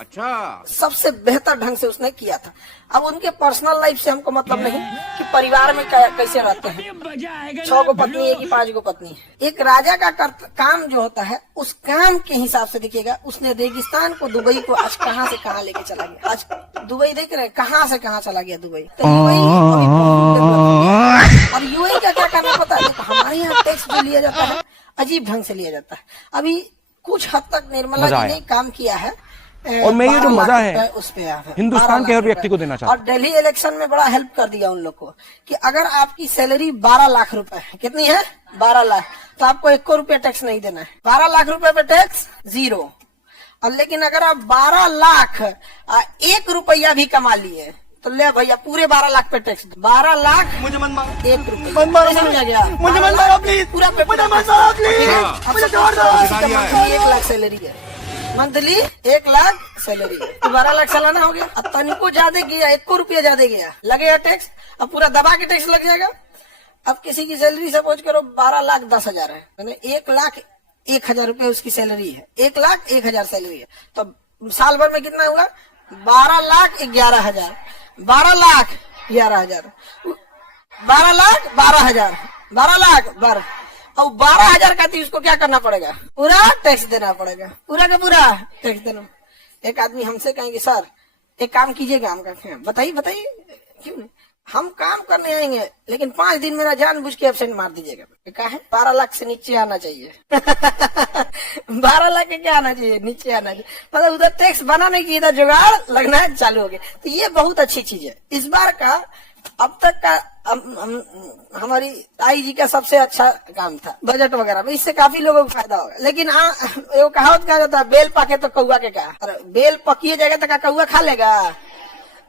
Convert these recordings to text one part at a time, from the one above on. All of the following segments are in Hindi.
अच्छा सबसे बेहतर ढंग से उसने किया था। अब उनके पर्सनल लाइफ से हमको मतलब नहीं कि परिवार में कैसे रहते हैं, 6 गो पत्नी है कि 5 गो पत्नी है। एक राजा का काम जो होता है, उस काम के हिसाब से देखिएगा, उसने रेगिस्तान को, दुबई को आज कहाँ से कहाँ लेके चला गया। आज दुबई देख रहे हैं कहाँ से कहाँ चला गया दुबई। तो यूएई अभी बहुत डेवलप हो गया। और यूएई का क्या करना पता है? हमारे यहाँ टैक्स जो लिया जाता है अजीब ढंग से लिया जाता है। अभी कुछ हद तक निर्मला जी ने काम किया है, और मैं ये जो मजा है उस पे हिंदुस्तान के हर व्यक्ति को देना चाहता और दिल्ली इलेक्शन में बड़ा हेल्प कर दिया उन लोग को कि अगर आपकी सैलरी 12 लाख रुपए है, कितनी है? 12 लाख, तो आपको 1 रुपया टैक्स नहीं देना है। 12 लाख रुपए पे टैक्स 0। और लेकिन अगर आप 12 लाख 1 रुपया भी कमा लिए तो ले भैया पूरे 12 लाख पे टैक्स। 12 लाख मुझे मन मारो, 1 रुपया समझ आ गया? मुझे मन मारो प्लीज, पूरा पे मुझे मन मारो प्लीज, मुझे छोड़ दो। 1 लाख सैलरी है, मंथली 1 लाख सैलरी है, 12 लाख सालाना हो गया। अब तनिको ज्यादा गया, 1 रुपया ज्यादा गया, लगेगा टैक्स। अब पूरा दबा के टैक्स लग जाएगा। अब किसी की सैलरी सपोज करो 12 लाख 10 हजार है, यानी 1 लाख 1 हजार रुपए उसकी सैलरी है, 1 लाख 1 हजार सैलरी है, तो साल भर में कितना हुआ? 12 लाख 11 हजार, 12 लाख 11 हजार, 12 लाख 12 हजार, 12 लाख 12, और 12 हजार का उसको क्या करना पड़ेगा? पूरा टैक्स देना पड़ेगा, पूरा का पूरा टैक्स देना। एक आदमी हमसे कहेंगे सर एक काम कीजिएगा, हम कहते हैं बताइए बताइए, क्यों नहीं? हम काम करने आएंगे लेकिन 5 दिन मेरा जानबूझ के एब्सेंट मार दीजिएगा। क्या है? 12 लाख से नीचे आना चाहिए। 12 लाख के क्या आना चाहिए? नीचे आना चाहिए, मतलब उधर टैक्स बनाने की इधर जुगाड़ लगना चालू हो गया। तो ये बहुत अच्छी चीज है। इस बार का अब तक का हमारी ताई जी का सबसे अच्छा काम था बजट वगैरह में, इससे काफी लोगों को फायदा होगा। लेकिन वो कहावत कहा जाता है बेल पाके तो कौआ के क्या? अरे बेल पकिए जाएगा तो क्या कौआ खा लेगा?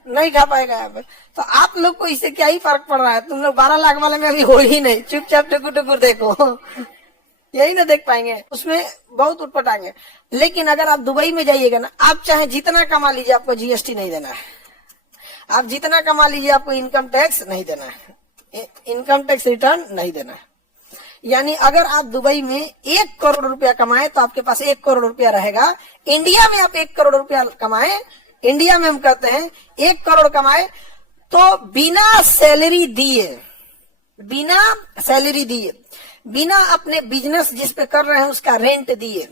नहीं खा पाएगा। तो आप लोग को इससे क्या ही फर्क पड़ रहा है? तुम लोग 12 लाख वाले में अभी हो ही नहीं, चुपचाप टुकुर टुकुर देखो, यही ना देख पाएंगे, उसमें बहुत उठपटाएंगे। लेकिन अगर आप दुबई में जाइएगा ना, आप चाहे जितना कमा लीजिए आपको जीएसटी नहीं देना है, आप जितना कमा लीजिए आपको इनकम टैक्स नहीं देना है, इनकम टैक्स रिटर्न नहीं देना है। यानी अगर आप दुबई में 1 करोड़ रुपया कमाए तो आपके पास 1 करोड़ रुपया रहेगा। इंडिया में आप 1 करोड़ रुपया कमाए, इंडिया में हम कहते हैं 1 करोड़ कमाए तो बिना सैलरी दिए, बिना सैलरी दिए, बिना अपने बिजनेस जिस पे कर रहे हैं उसका रेंट दिए,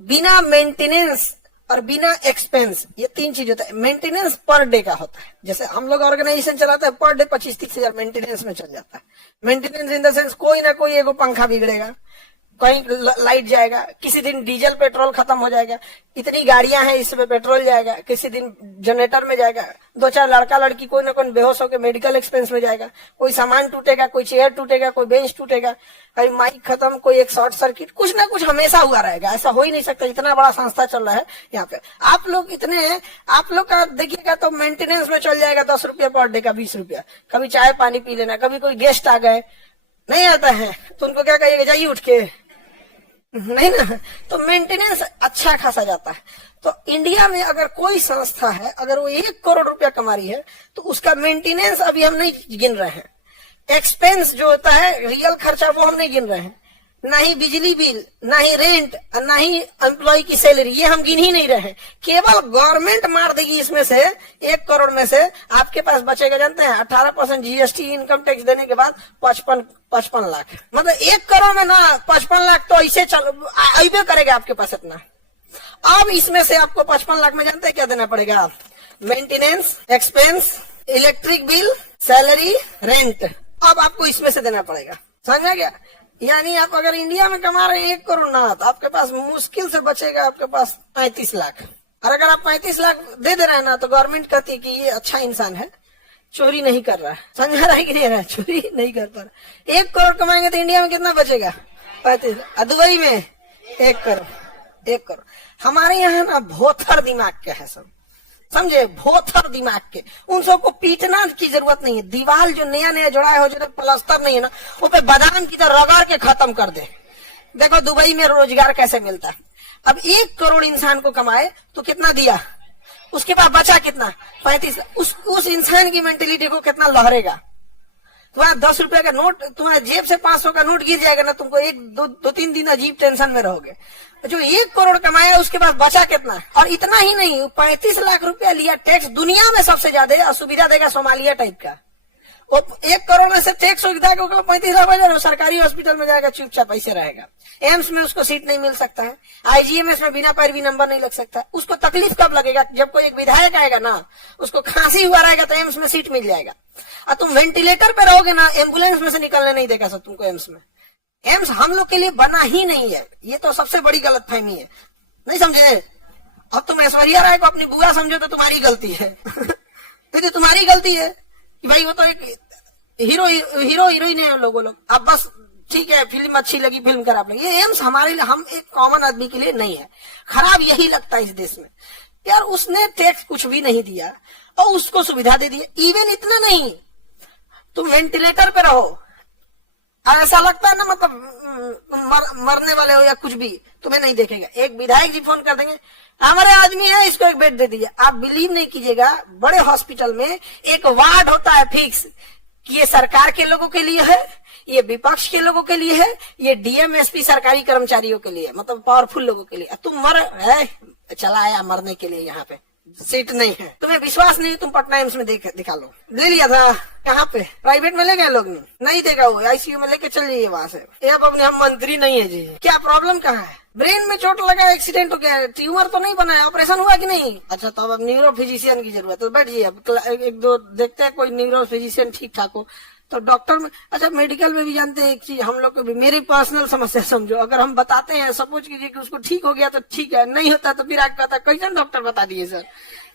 बिना मेंटेनेंस और बिना एक्सपेंस, ये 3 चीज होता है। मेंटेनेंस पर डे का होता है, जैसे हम लोग ऑर्गेनाइजेशन चलाते हैं, पर डे 25-30 हजार मेंटेनेंस में चल जाता है। मेंटेनेंस इन द सेंस कोई ना कोई एगो पंखा बिगड़ेगा, कहीं लाइट जाएगा, किसी दिन डीजल पेट्रोल खत्म हो जाएगा, इतनी गाड़ियां हैं इसमें पेट्रोल जाएगा, किसी दिन जनरेटर में जाएगा, 2-4 लड़का लड़की कोई ना कोई बेहोश होकर मेडिकल एक्सपेंस में जाएगा, कोई सामान टूटेगा, कोई चेयर टूटेगा, कोई बेंच टूटेगा, कहीं माइक खत्म, कोई एक शॉर्ट सर्किट, कुछ ना कुछ हमेशा हुआ रहेगा। ऐसा हो ही नहीं सकता, इतना बड़ा संस्था चल रहा है यहाँ पे। आप लोग इतने, आप लोग का देखिएगा तो मेंटेनेंस में चल जाएगा 10 रुपया पर डे का, 20 रुपया, कभी चाय पानी पी लेना, कभी कोई गेस्ट आ गए नहीं आता है तो उनको क्या कहिएगा, जाइए उठ के, नहीं ना, तो मेंटेनेंस अच्छा खासा जाता है। तो इंडिया में अगर कोई संस्था है, अगर वो 1 करोड़ रुपया कमा रही है तो उसका मेंटेनेंस अभी हम नहीं गिन रहे हैं, एक्सपेंस जो होता है रियल खर्चा वो हम नहीं गिन रहे हैं, ना ही बिजली बिल, ना ही रेंट, ना ही एम्प्लॉय की सैलरी, ये हम गिन ही नहीं रहे हैं। केवल गवर्नमेंट मार देगी इसमें से 1 करोड़ में से आपके पास बचेगा जानते हैं 18% जीएसटी इनकम टैक्स देने के बाद 55 लाख। मतलब 1 करोड़ में ना 55 लाख तो ऐसे चलो आइबे करेगा आपके पास इतना। अब इसमें से आपको 55 लाख में जानते हैं क्या देना पड़ेगा? Maintenance, expense, electric bill, salary, rent, अब आपको इसमें से देना पड़ेगा। समझा गया? यानी आप अगर इंडिया में कमा रहे हैं 1 करोड़ ना, तो आपके पास मुश्किल से बचेगा आपके पास 35 लाख। और अगर आप 35 लाख दे रहे हैं ना तो गवर्नमेंट कहती है कि ये अच्छा इंसान है, चोरी नहीं कर रहा है। समझा रहा है कि नहीं रहा है? चोरी नहीं कर पा रहा। 1 करोड़ कमाएंगे तो इंडिया में कितना बचेगा? 35। दुबई में 1 करोड़, 1 करोड़। हमारे यहाँ ना भोथर दिमाग के है सब, समझे, भोथर दिमाग के। उन सबको पीटना की जरूरत नहीं है। दीवार जो नया नया जोड़ा हो, जो प्लास्टर नहीं है ना, वो पे बादाम की तरह रगड़ के खत्म कर दे। देखो दुबई में रोजगार कैसे मिलता है। अब 1 करोड़ इंसान को कमाए तो कितना दिया, उसके पास बचा कितना, 35। उस इंसान की मेंटेलिटी को कितना लहरेगा। तुम्हारा 10 रुपए का नोट, तुम्हारे जेब से 500 का नोट गिर जाएगा ना, तुमको 1-2-3 दिन अजीब टेंशन में रहोगे। जो 1 करोड़ कमाया उसके पास बचा कितना। और इतना ही नहीं, 35 लाख रुपया लिया टैक्स, दुनिया में सबसे ज्यादा सुविधा देगा सोमालिया टाइप का। वो 1 करोड़ में से टैक्स सुविधा को 35 लाख बजा, सरकारी हॉस्पिटल में जाएगा, चुपचाप ऐसे रहेगा। एम्स में उसको सीट नहीं मिल सकता है, IGMS में बिना पैरवी नंबर नहीं लग सकता। उसको तकलीफ कब लगेगा, जब कोई एक विधायक आएगा ना, उसको खांसी हुआ रहेगा तो एम्स में सीट मिल जाएगा। और तुम वेंटिलेटर पे रहोगे ना, एम्बुलेंस में से निकलने नहीं देगा सर तुमको एम्स में। एम्स हम लोग के लिए बना ही नहीं है, ये तो सबसे बड़ी गलतफहमी है, नहीं समझे। अब तुम ऐश्वर्या राय को अपनी बुआ समझो तो तुम्हारी गलती है। तो तुम्हारी गलती है कि भाई वो तो एक हीरो हीरोइन है लोगों लोग। अब बस ठीक है, फिल्म अच्छी लगी, फिल्म खराब लगी, ये एम्स हमारे लिए, हम एक कॉमन आदमी के लिए नहीं है। खराब यही लगता है इस देश में यार, उसने टैक्स कुछ भी नहीं दिया और उसको सुविधा दे दी। इवन इतना नहीं, तुम वेंटिलेटर पे रहो, ऐसा लगता है ना, मतलब मरने वाले हो या कुछ भी, तुम्हें नहीं देखेगा। एक विधायक जी फोन कर देंगे, हमारे आदमी है, इसको एक बेड दे दीजिए। आप बिलीव नहीं कीजिएगा, बड़े हॉस्पिटल में एक वार्ड होता है फिक्स कि ये सरकार के लोगों के लिए है, ये विपक्ष के लोगों के लिए है, ये DM SP सरकारी कर्मचारियों के लिए, मतलब पावरफुल लोगों के लिए। तुम चला आया मरने के लिए, यहाँ पे सीट नहीं है। तुम्हें विश्वास नहीं, तुम पटना एम्स में दिखा लो। ले लिया था कहाँ पे, प्राइवेट में ले गए लोग, नहीं देगा वो, ICU में लेके चल जाइए वहां से। ये अब अपने हम मंत्री नहीं है जी, क्या प्रॉब्लम कहाँ है। ब्रेन में चोट लगा, एक्सीडेंट हो गया, ट्यूमर तो नहीं बना है, ऑपरेशन हुआ कि नहीं। अच्छा तो अब न्यूरो फिजिशियन की जरूरत है, तो बैठ जाइए, अब 1-2 देखते हैं कोई न्यूरो फिजिशियन ठीक ठाक हो तो डॉक्टर में। अच्छा मेडिकल में भी जानते हैं एक चीज, हम लोग को भी, मेरी पर्सनल समस्या समझो, अगर हम बताते हैं, सपोज कीजिए कि उसको ठीक हो गया तो ठीक है, नहीं होता तो फिर आप कहता कैसे डॉक्टर बता दिए सर।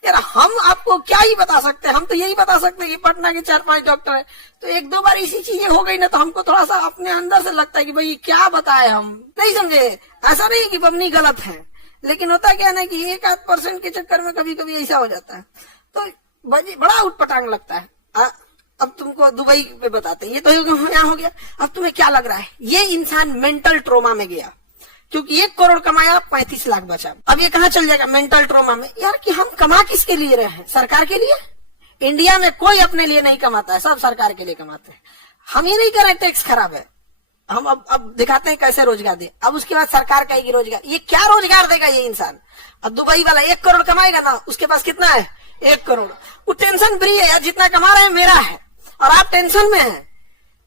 यार हम आपको क्या ही बता सकते हैं, हम तो यही बता सकते हैं कि पटना के 4-5 डॉक्टर है। तो 1-2 बार इसी चीजें हो गई ना, तो हमको थोड़ा सा अपने अंदर से लगता है कि भाई क्या बताए हम, नहीं समझे। ऐसा नहीं कि बमनी गलत है, लेकिन होता क्या ना कि 1-8% के चक्कर में कभी कभी ऐसा हो जाता है, तो बड़ा उटपटांग लगता है। अब तुमको दुबई पे बताते हैं, ये तो यहाँ हो गया। अब तुम्हें क्या लग रहा है, ये इंसान मेंटल ट्रोमा में गया, क्योंकि 1 करोड़ कमाया, 35 लाख बचा। अब ये कहाँ चल जाएगा, मेंटल ट्रोमा में। यार कि हम कमा किसके लिए रहे हैं, सरकार के लिए। इंडिया में कोई अपने लिए नहीं कमाता है, सब सरकार के लिए कमाते हैं। हम ये नहीं कर रहे टैक्स खराब है, हम अब दिखाते हैं कैसे रोजगार दे। अब उसके बाद सरकार कहेगी रोजगार, ये क्या रोजगार देगा ये इंसान। अब दुबई वाला 1 करोड़ कमाएगा ना, उसके पास कितना है, 1 करोड़। वो टेंशन फ्री है यार, जितना कमा रहे हैं मेरा है, और आप टेंशन में हैं।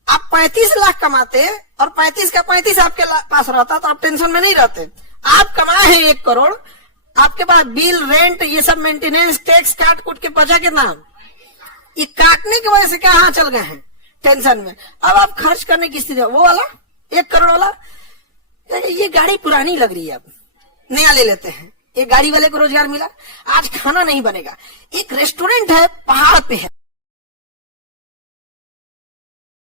आप 35 लाख कमाते और 35 का 35 आपके पास रहता तो आप टेंशन में नहीं रहते। आप कमाए हैं 1 करोड़, आपके पास बिल, रेंट, ये सब मेंटेनेंस, टैक्स काट कूट के बचा कितना, ये काटने की वजह से कहाँ चल गए हैं, टेंशन में। अब आप खर्च करने की स्थिति, वो वाला 1 करोड़ वाला, ये गाड़ी पुरानी लग रही है, अब नया ले लेते हैं। एक गाड़ी वाले को रोजगार मिला, आज खाना नहीं बनेगा। एक रेस्टोरेंट है, पहाड़ पे है,